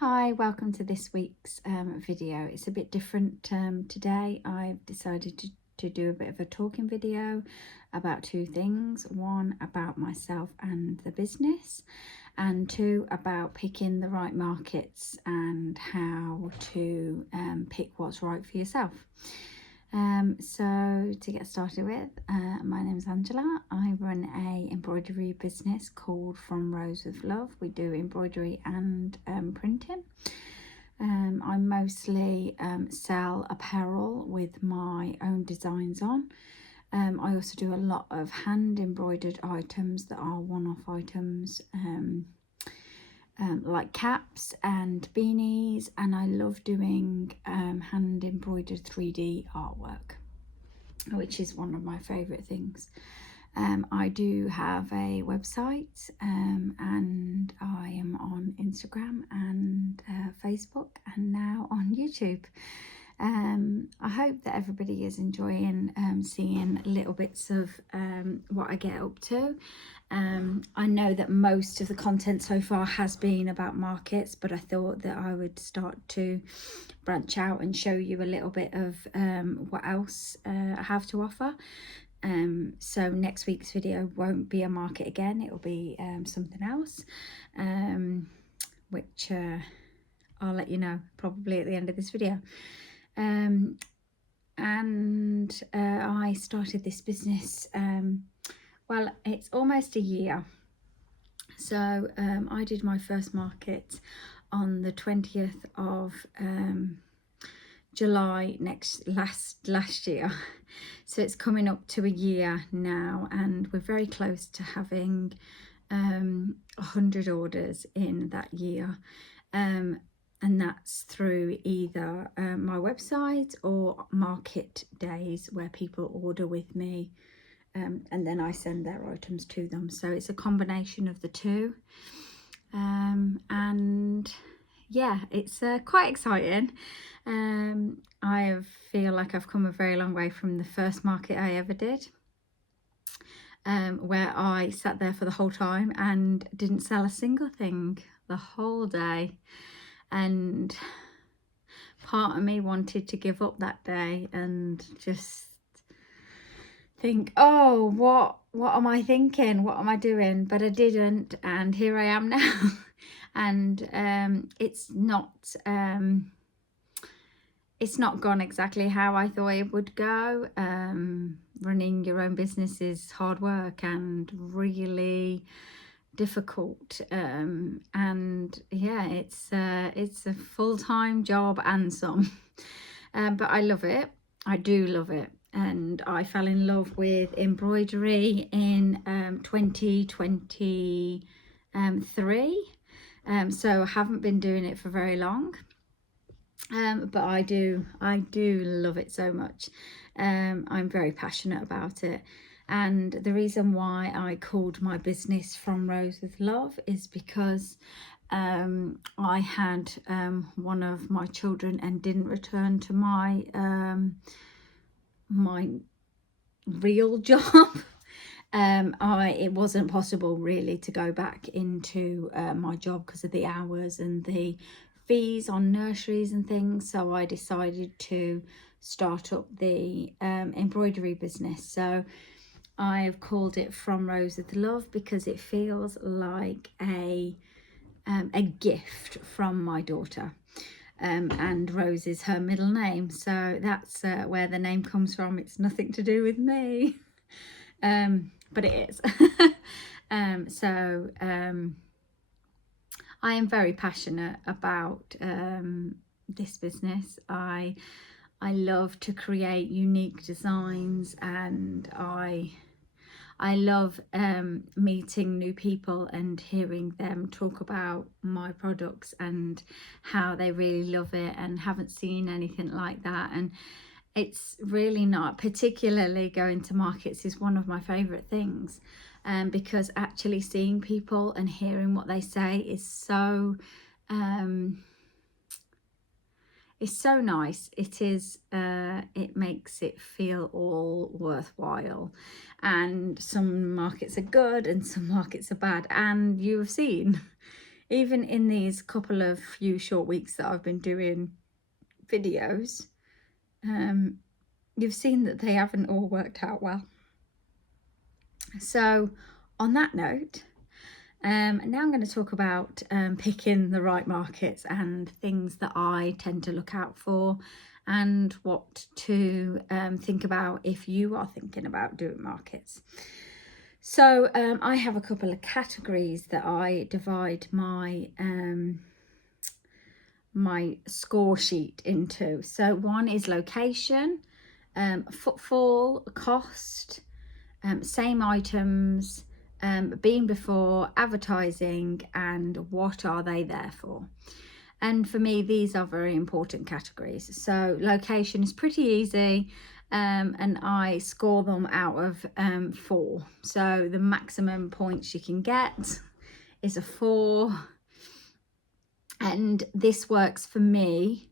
Hi, welcome to this week's video. It's a bit different today. I've decided to do a bit of a talking video about two things. One, about myself and the business, and two, about picking the right markets and how to pick what's right for yourself. So to get started with, my name is Angela. I run a embroidery business called From Rose with Love. We do embroidery and printing. I mostly sell apparel with my own designs on. I also do a lot of hand embroidered items that are one-off items, like caps and beanies, and I love doing hand embroidered 3D artwork, which is one of my favourite things. I do have a website, and I am on Instagram and Facebook, and now on YouTube. I hope that everybody is enjoying seeing little bits of what I get up to. I know that most of the content so far has been about markets, but I thought that I would start to branch out and show you a little bit of what else I have to offer. So next week's video won't be a market again, it will be something else, which I'll let you know probably at the end of this video. I started this business, well, it's almost a year. So I did my first market on the 20th of July last year. So it's coming up to a year now, and we're very close to having 100 orders in that year. And that's through either my website or market days where people order with me, and then I send their items to them. So it's a combination of the two, and yeah, it's quite exciting. I feel like I've come a very long way from the first market I ever did, where I sat there for the whole time and didn't sell a single thing the whole day. And part of me wanted to give up that day and just think, oh, what am I thinking? What am I doing? But I didn't, and here I am now. And it's not gone exactly how I thought it would go. Running your own business is hard work and really difficult, and yeah, it's a full-time job and some, but I love it. I do love it, and I fell in love with embroidery in 2023. So I haven't been doing it for very long, but I do love it so much. I'm very passionate about it. And the reason why I called my business From Rose with Love is because I had one of my children and didn't return to my my real job. It wasn't possible really to go back into my job because of the hours and the fees on nurseries and things. So I decided to start up the embroidery business. So I've called it From Rose with Love because it feels like a gift from my daughter, and Rose is her middle name, so that's where the name comes from. It's nothing to do with me, but it is. I am very passionate about this business. I love to create unique designs, and I love meeting new people and hearing them talk about my products and how they really love it and haven't seen anything like that. And it's really not, particularly going to markets is one of my favorite things, because actually seeing people and hearing what they say is so it's so nice. It is, it makes it feel all worthwhile. And some markets are good and some markets are bad, and you've seen even in these couple of few short weeks that I've been doing videos, you've seen that they haven't all worked out well. So on that note, now I'm going to talk about picking the right markets and things that I tend to look out for, and what to think about if you are thinking about doing markets. So I have a couple of categories that I divide my my score sheet into. So one is location, footfall, cost, same items, been before, advertising, and what are they there for. And for me, these are very important categories. So location is pretty easy, and I score them out of 4. So the maximum points you can get is a 4. And this works for me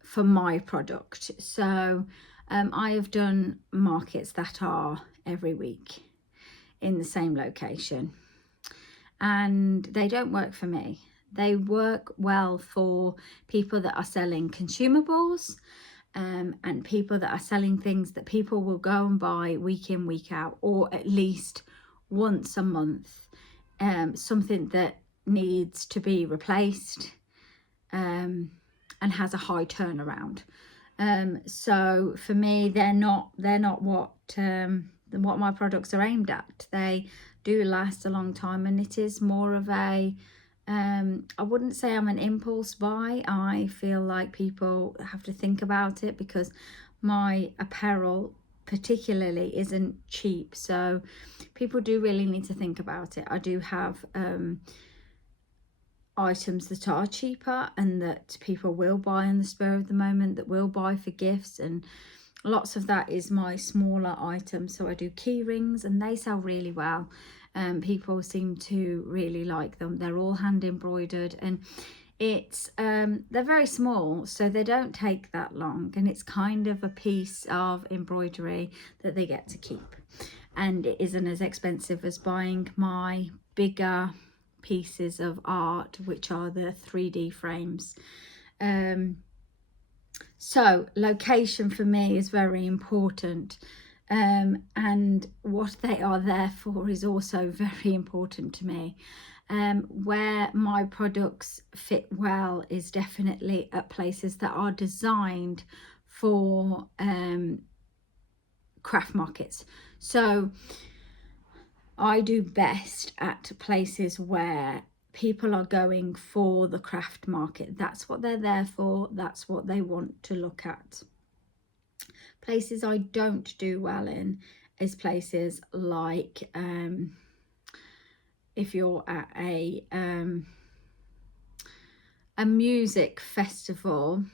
for my product. So I have done markets that are every week in the same location, and they don't work for me. They work well for people that are selling consumables, and people that are selling things that people will go and buy week in, week out, or at least once a month, something that needs to be replaced, and has a high turnaround. So for me, they're not what my products are aimed at. They do last a long time, and it is more of a I wouldn't say I'm an impulse buy. I feel like people have to think about it, because my apparel particularly isn't cheap, so people do really need to think about it. I do have items that are cheaper and that people will buy on the spur of the moment, that will buy for gifts, and lots of that is my smaller items. So I do key rings, and they sell really well. People seem to really like them. They're all hand embroidered, and it's they're very small, so they don't take that long, and it's kind of a piece of embroidery that they get to keep, and it isn't as expensive as buying my bigger pieces of art, which are the 3D frames. So location for me is very important, and what they are there for is also very important to me. Where my products fit well is definitely at places that are designed for craft markets. So I do best at places where people are going for the craft market. That's what they're there for. That's what they want to look at. Places I don't do well in is places like if you're at a music festival.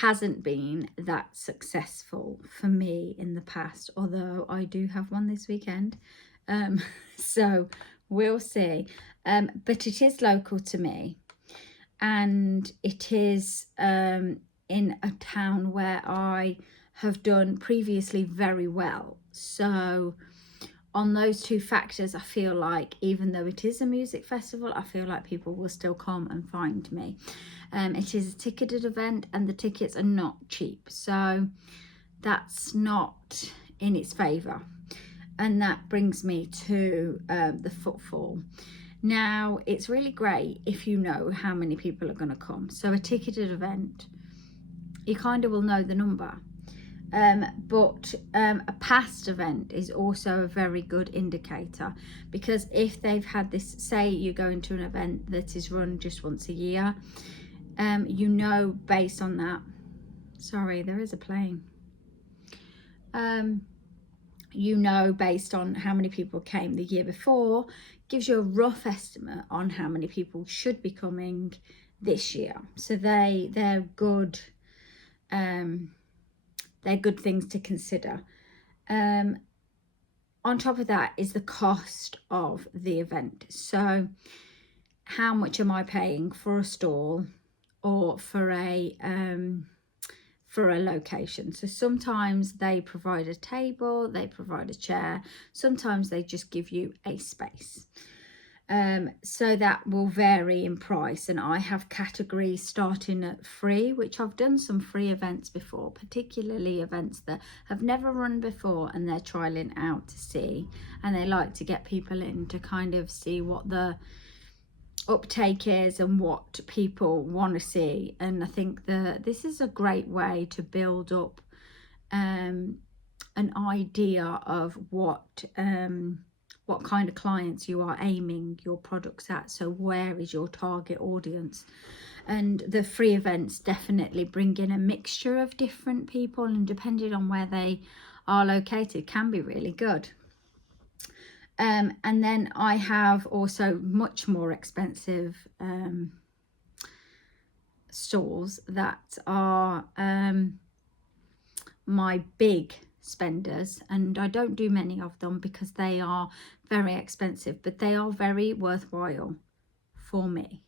Hasn't been that successful for me in the past, although I do have one this weekend. So we'll see. But it is local to me, and it is in a town where I have done previously very well. So on those two factors, I feel like even though it is a music festival, I feel like people will still come and find me. It is a ticketed event, and the tickets are not cheap, so that's not in its favour. And that brings me to the footfall. Now, it's really great if you know how many people are going to come. So a ticketed event, you kind of will know the number. But a past event is also a very good indicator, because if they've had this, say you go into an event that is run just once a year, you know, based on that, sorry, there is a plane. You know, based on how many people came the year before, gives you a rough estimate on how many people should be coming this year. So they're good. They're good things to consider. On top of that is the cost of the event. So how much am I paying for a stall or for a location? So sometimes they provide a table, they provide a chair, sometimes they just give you a space. So that will vary in price, and I have categories starting at free, which I've done some free events before, particularly events that have never run before and they're trialing out to see, and they like to get people in to kind of see what the uptake is and what people want to see. And I think this is a great way to build up an idea of what kind of clients you are aiming your products at. So where is your target audience? And the free events definitely bring in a mixture of different people, and depending on where they are located can be really good. And then I have also much more expensive stores that are my big spenders, and I don't do many of them because they are very expensive, but they are very worthwhile for me.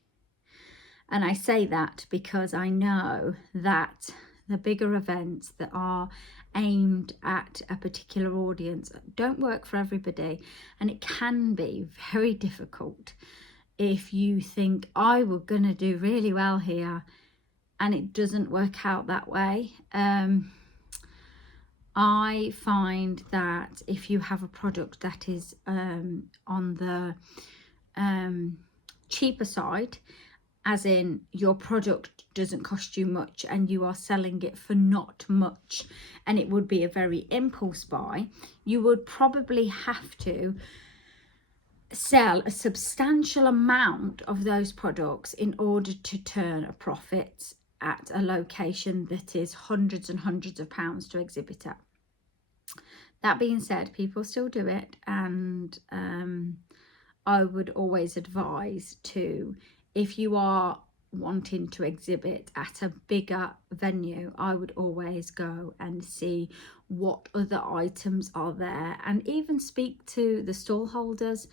And I say that because I know that the bigger events that are aimed at a particular audience don't work for everybody, and it can be very difficult if you think I were gonna do really well here and it doesn't work out that way. I find that if you have a product that is on the cheaper side, as in your product doesn't cost you much and you are selling it for not much, and it would be a very impulse buy, you would probably have to sell a substantial amount of those products in order to turn a profit at a location that is hundreds and hundreds of pounds to exhibit at. That being said, people still do it, and I would always advise to, if you are wanting to exhibit at a bigger venue, I would always go and see what other items are there, and even speak to the stall holders.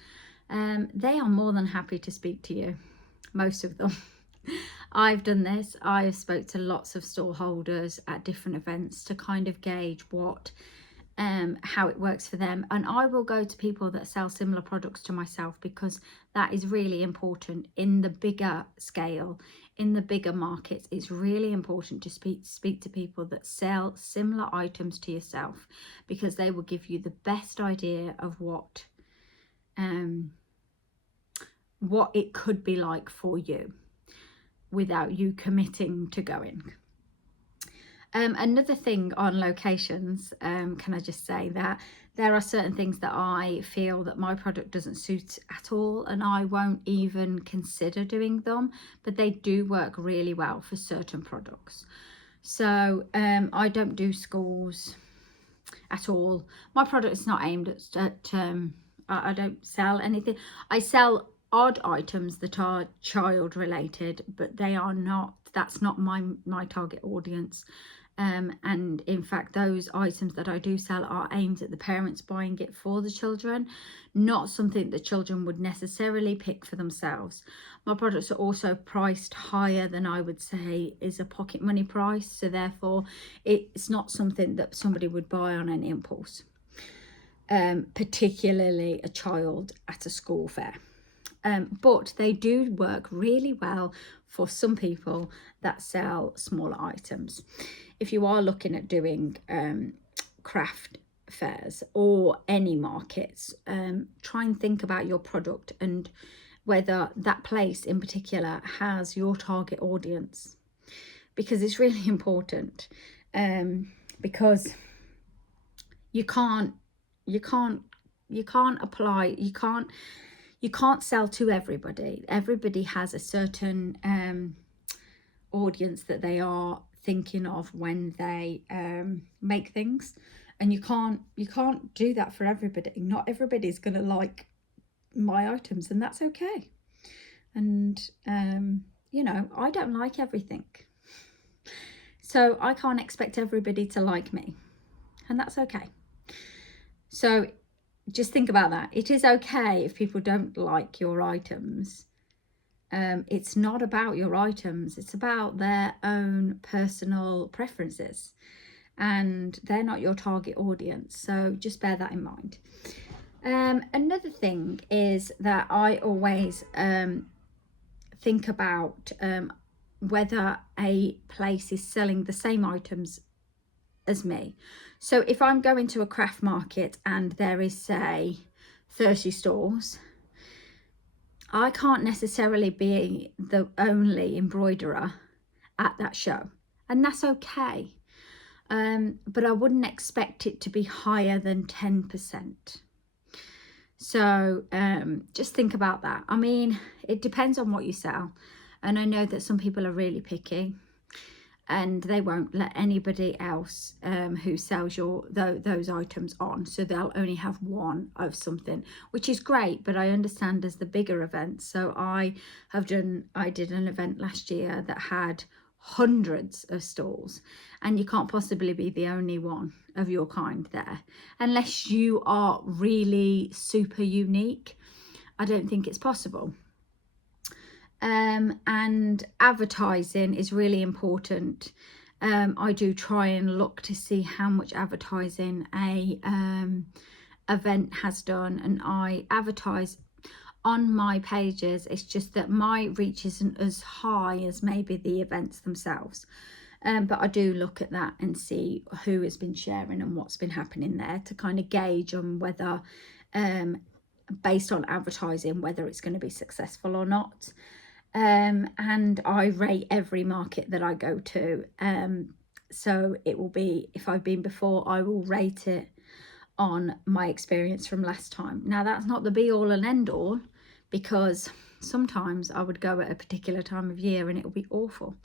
They are more than happy to speak to you, most of them. I've done this. I've spoke to lots of stall holders at different events to kind of gauge what how it works for them, and I will go to people that sell similar products to myself, because that is really important in the bigger scale, in the bigger markets. It's really important to speak to people that sell similar items to yourself, because they will give you the best idea of what it could be like for you without you committing to going. Another thing on locations, can I just say that there are certain things that I feel that my product doesn't suit at all, and I won't even consider doing them, but they do work really well for certain products. So I don't do schools at all. My product is not aimed at I don't sell anything. I sell odd items that are child related, but they are not, that's not my target audience. And in fact, those items that I do sell are aimed at the parents buying it for the children, not something that children would necessarily pick for themselves. My products are also priced higher than I would say is a pocket money price, so therefore it's not something that somebody would buy on an impulse, particularly a child at a school fair. But they do work really well for some people that sell smaller items. If you are looking at doing craft fairs or any markets, try and think about your product and whether that place in particular has your target audience, because it's really important. Because you can't apply, you can't sell to everybody. Everybody has a certain audience that they are thinking of when they make things, and you can't do that for everybody. Not everybody's going to like my items, and that's okay. And you know, I don't like everything, so I can't expect everybody to like me, and that's okay. So just think about that. It is okay if people don't like your items. It's not about your items, it's about their own personal preferences, and they're not your target audience, so just bear that in mind. Another thing is that I always think about whether a place is selling the same items as me. So if I'm going to a craft market and there is, say, 30 stalls, I can't necessarily be the only embroiderer at that show, and that's okay. But I wouldn't expect it to be higher than 10%. So just think about that. I mean, it depends on what you sell. And I know that some people are really picky and they won't let anybody else who sells those items on. So they'll only have one of something, which is great. But I understand there's the bigger events. So I did an event last year that had hundreds of stalls, and you can't possibly be the only one of your kind there unless you are really super unique. I don't think it's possible. And advertising is really important. I do try and look to see how much advertising a event has done, and I advertise on my pages. It's just that my reach isn't as high as maybe the events themselves. But I do look at that and see who has been sharing and what's been happening there to kind of gauge on whether, based on advertising, whether it's going to be successful or not. And I rate every market that I go to. So it will be, if I've been before, I will rate it on my experience from last time. Now, that's not the be all and end all, because sometimes I would go at a particular time of year and it will be awful.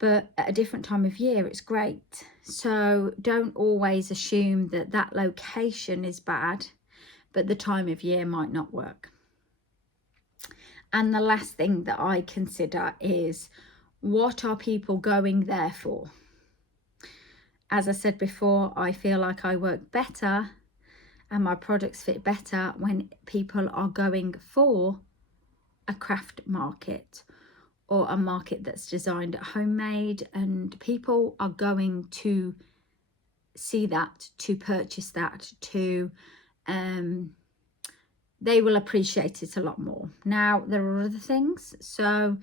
But at a different time of year, it's great. So don't always assume that that location is bad, but the time of year might not work. And the last thing that I consider is, what are people going there for? As I said before, I feel like I work better and my products fit better when people are going for a craft market or a market that's designed at homemade, and people are going to see that, to purchase that, to they will appreciate it a lot more. Now, there are other things. So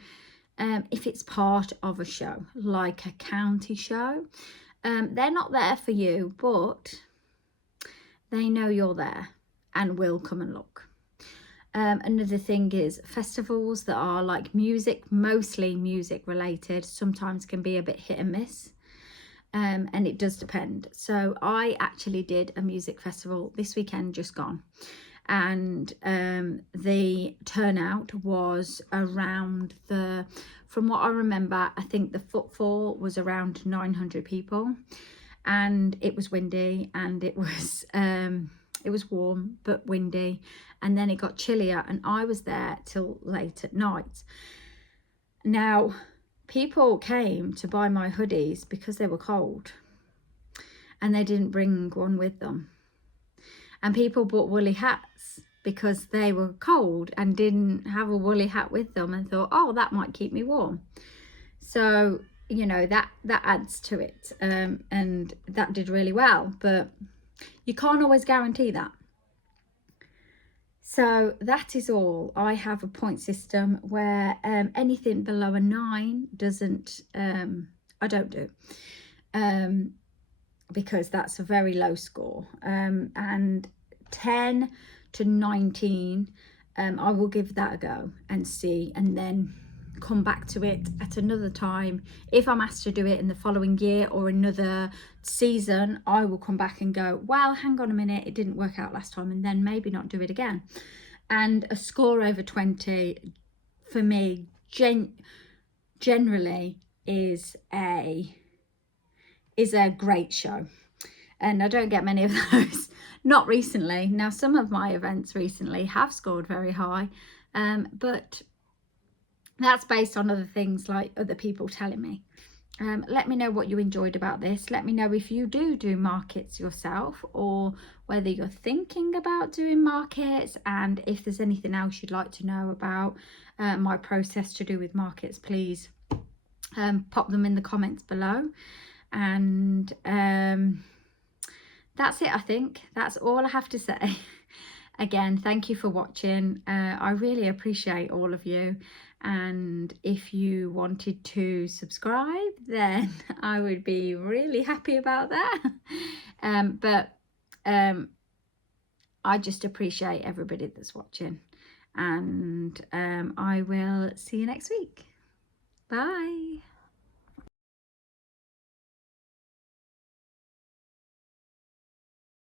if it's part of a show, like a county show, they're not there for you, but they know you're there and will come and look. Another thing is festivals that are like music, mostly music related, sometimes can be a bit hit and miss. And it does depend. So I actually did a music festival this weekend just gone, and the turnout was around from what I remember, I think the footfall was around 900 people, and it was windy, and it was warm but windy, and then it got chillier, and I was there till late at night. Now, people came to buy my hoodies because they were cold and they didn't bring one with them. And people bought woolly hats because they were cold and didn't have a woolly hat with them and thought, oh, that might keep me warm. So, you know, that adds to it. And that did really well, but you can't always guarantee that. So that is all. I have a point system where anything below a 9 doesn't, I don't do, because that's a very low score. And 10 to 19, I will give that a go and see, and then come back to it at another time. If I'm asked to do it in the following year or another season, I will come back and go, well, hang on a minute, it didn't work out last time, and then maybe not do it again. And a score over 20 for me generally is a great show, and I don't get many of those. Not recently. Now, some of my events recently have scored very high, but that's based on other things, like other people telling me. Let me know what you enjoyed about this. Let me know if you do markets yourself, or whether you're thinking about doing markets, and if there's anything else you'd like to know about my process to do with markets, please pop them in the comments below. And that's it. I think that's all I have to say. again, thank you for watching. I really appreciate all of you. And if you wanted to subscribe, then I would be really happy about that. But I just appreciate everybody that's watching. And I will see you next week. Bye.